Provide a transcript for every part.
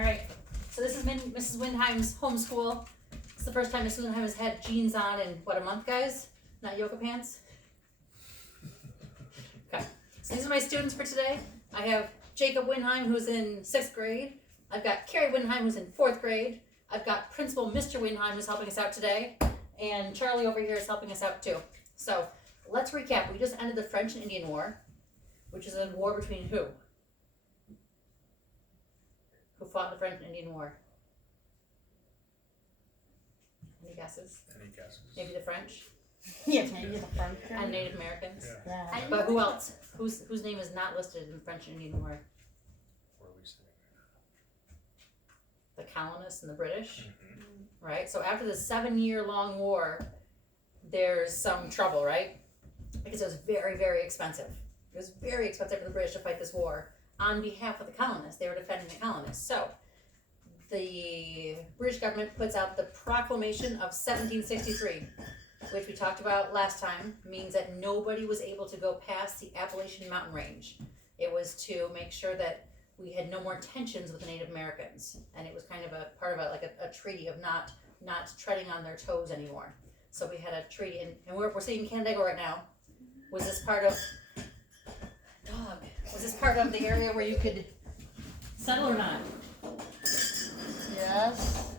All right. So this has been Mrs. Windheim's homeschool. It's the first time Mrs. Windheim has had jeans on in what, a month, guys? Not yoga pants. Okay. So these are my students for today. I have Jacob Windheim, who's in 6th grade. I've got Carrie Windheim, who's in 4th grade. I've got Principal Mr. Windheim, who's helping us out today. And Charlie over here is helping us out too. So let's recap. We just ended the French and Indian War, which is a war between who? Who fought in the French and Indian War? Any guesses? Any guesses? Maybe the French? Yes, maybe the French. And Native Americans? Yeah. Yeah. But who else? Whose name is not listed in the French and Indian War? Where are we sitting The colonists and the British, right right? So after the 7-year-long war, there's some trouble, right? Because it was very, very expensive. It was very expensive for the British to fight this war on behalf of the colonists. They were defending the colonists. So the British government puts out the Proclamation of 1763, which we talked about last time, means that nobody was able to go past the Appalachian Mountain Range. It was to make sure that we had no more tensions with the Native Americans, and it was kind of a part of a treaty of not treading on their toes anymore. So we had a treaty, and we're seeing Canandaigua right now. Was this part of Was this part of the area where you could settle or not? Yes.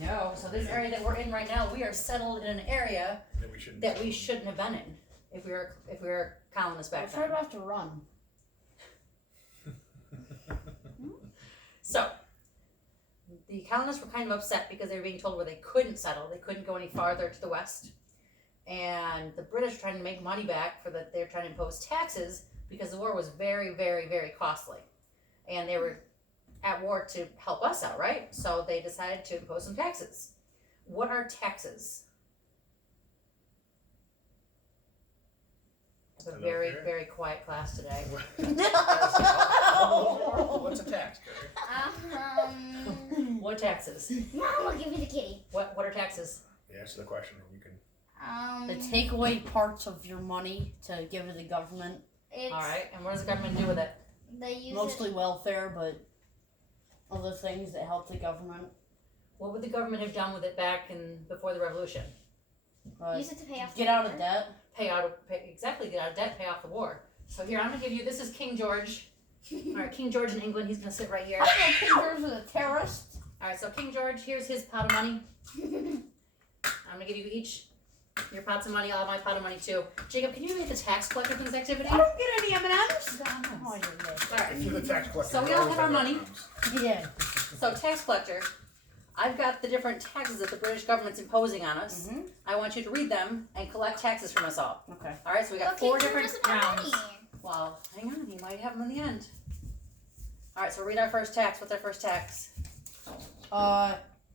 No. So this area that we're in right now, we are settled in an area that we shouldn't. that we shouldn't have been in if we were colonists back Try then. to have to run. So the colonists were kind of upset because they were being told where they couldn't settle. They couldn't go any farther to the west. And the British were trying to make money back they're trying to impose taxes because the war was very, very, very costly. And they were at war to help us out, right? So they decided to impose some taxes. What are taxes? I have a Hello, very, Carrie. very quiet class today. What's a tax, Carrie? What taxes? Mom will give me the kitty. What are taxes? Yeah, answer the question. You can. They take away parts of your money to give to the government. It's, All right, and what does the government do with it? They use Mostly welfare, but other things that help the government. What would the government have done with it before the revolution? use it to pay off. Get the out of war. debt. Get out of debt, pay off the war. So here, I'm gonna give you, this is King George. All right, King George in England, he's gonna sit right here. I don't know King George was a terrorist. All right, so King George, here's his pot of money. I'm gonna give you each your pots of money, I'll have my pot of money too. Jacob, can you make the tax collector for this activity? I don't get any M&Ms. Oh, Oh, All right, If you're the tax collector, So we you all always have our money. M&Ms. yeah. so tax collector, I've got the different taxes that the British government's imposing on us. Mm-hmm. I want you to read them and collect taxes from us all. Okay. All right, so we got Look, 4 King different George doesn't have rounds. money. Well, hang on, you might have them in the end. All right, so read our first tax. What's our first tax?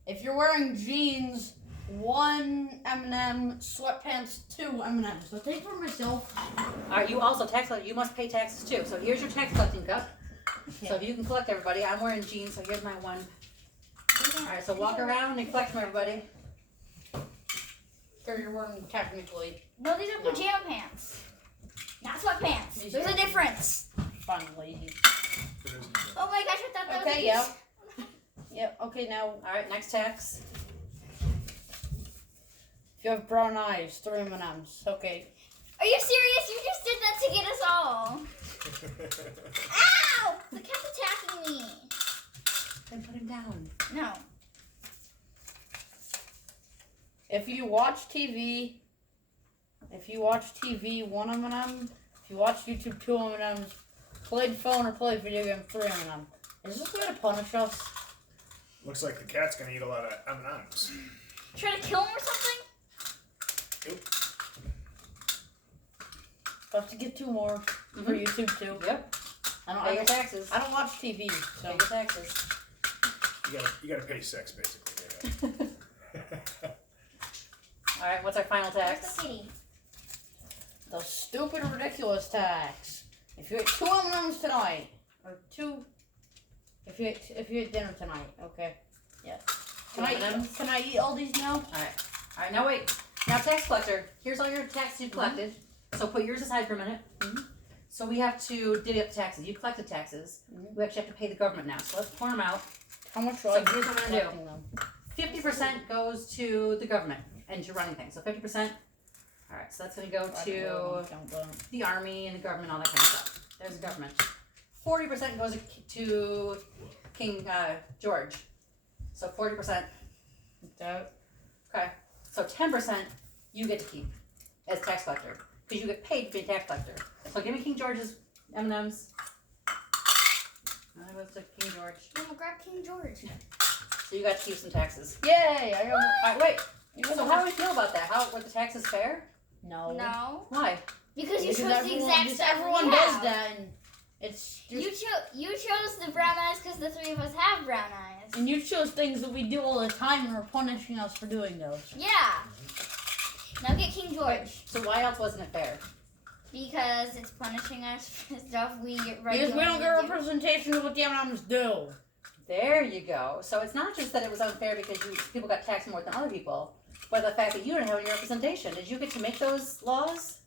If you're wearing jeans, 1 M&M, sweatpants, 2 M&Ms. So take for myself. All right, you also tax collector. You must pay taxes too. So here's your tax collecting cup. Okay. So if you can collect everybody, I'm wearing jeans, so here's my one. All right, so walk around and collect from everybody. Or you're wearing technically. No, these are pajama pants. Not sweatpants. These There's a are- difference. Fun lady. Oh my gosh, I thought that was Okay, a yeah. piece. Yep. Okay, now All right, next tax. if you have brown eyes, 3 M&Ms. Okay. Are you serious? You just did that to get us all. Ow! The cat's attacking me. Then put him down. No. If you watch TV, 1 M&M. If you watch YouTube, 2 M&Ms. Played phone or played video game, 3 M&M. Is this way to punish us? Looks like the cat's gonna eat a lot of M&Ms. Try to kill him or something? Have to get 2 more for YouTube too. Yep. I Pay your don't. taxes. I don't watch TV, so Pay your taxes. You gotta pay 6 basically. Yeah. All right, what's our final Where's tax? the kitty? the stupid, ridiculous tax. If you ate 2 M&Ms tonight, or 2, if you ate dinner tonight, okay, yeah. Can I eat all these now? All right, now wait. Now tax collector, here's all your taxes you collected. So put yours aside for a minute. So we have to divvy up the taxes. You collected taxes. We actually have to pay the government now. So let's pour them out. How much So do I here's what I'm gonna do. collecting them? 50% goes to the government and to running things. So 50%. All right, so that's going to go to the army and the government, all that kind of stuff. There's the government. 40% goes to King George. So 40%. Okay. So 10% you get to keep as tax collector because you get paid to be a tax collector. So give me King George's M&Ms. I went to King George. I'm gonna grab King George. So you got to keep some taxes. Yay! I got. All right, wait. So how do we feel about that? How were the taxes fair? No. No, Why? because you chose the everyone, exact because stuff everyone we does have. that, and it's just, You chose the brown eyes because the three of us have brown eyes. and you chose things that we do all the time, and are punishing us for doing those. Yeah. Now get King George So why else wasn't it fair? because it's punishing us for stuff we Because we don't get representation of what the M&Ms do. There you go. So it's not just that it was unfair because people got taxed more than other people, but the fact that you didn't have any representation. Did you get to make those laws?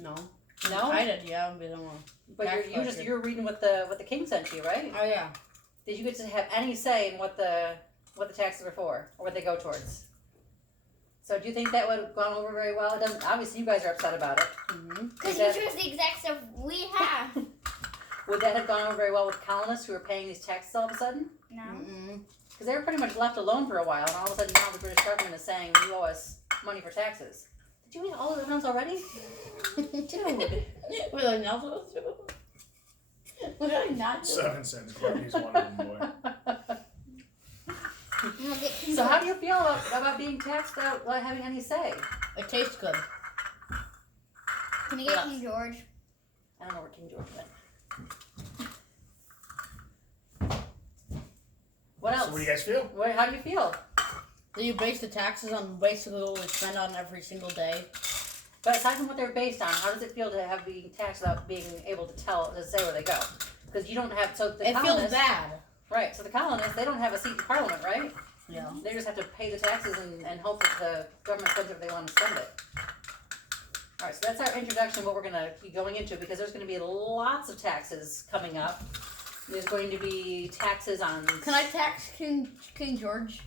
No. No. I did, yeah, but I don't know. But Tax you're reading what the king sent you, right? Oh yeah. Did you get to have any say in what the taxes were for or what they go towards? So do you think that would have gone over very well? It doesn't. Obviously, you guys are upset about it. Mm-hmm. Because you chose the exact stuff we have. Would that have gone over very well with colonists who were paying these taxes all of a sudden? No. Because they were pretty much left alone for a while, and all of a sudden now the British government is saying you owe us money for taxes. Did you eat all of the M&Ms already? Dude. Was I not supposed to? Was I not? 7 cents. Courtney's one of them, boy. Now get King So George. how do you feel about being taxed without having any say? It tastes good. Can you get What King George? I don't know where King George went. What else? So what do you guys feel? How do you feel? Do you base the taxes on basically what we spend on every single day? But aside from what they're based on, how does it feel to have being taxed without being able to say where they go? Because you don't have. So the It feels colonists, bad. right? So the colonists, they don't have a seat in Parliament, right? Yeah. They just have to pay the taxes and hope that the government spends it if they want to spend it. All right, so that's our introduction. What we're going to be going into because there's going to be lots of taxes coming up. There's going to be taxes on. Can I tax King George?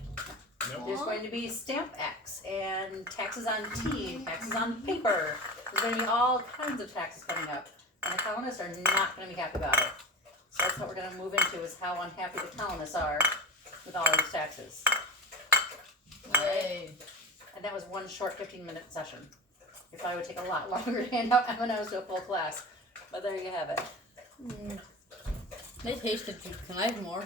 Nope. There's going to be stamp acts and taxes on tea, taxes on paper. There's going to be all kinds of taxes coming up, and the colonists are not going to be happy about it. So that's what we're going to move into is how unhappy the colonists are with all these taxes. Yay. And that was one short 15-minute session. It probably would take a lot longer to hand out M&Ms to a full class, but there you have it. They tasted good. Can I have more?